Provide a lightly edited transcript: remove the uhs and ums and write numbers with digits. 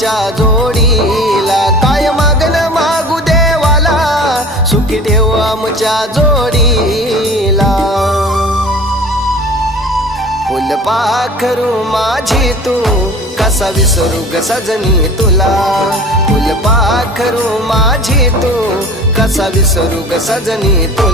आमच्या जोडीला, काय मागण मागू देवाला, सुखी ठेव आमच्या जोडीला. फुलपाखरू माझी तू, कसा विसरू ग सजनी तुला. फुलपाखरू माझी तू, कसा विसरू ग सजनी तुला.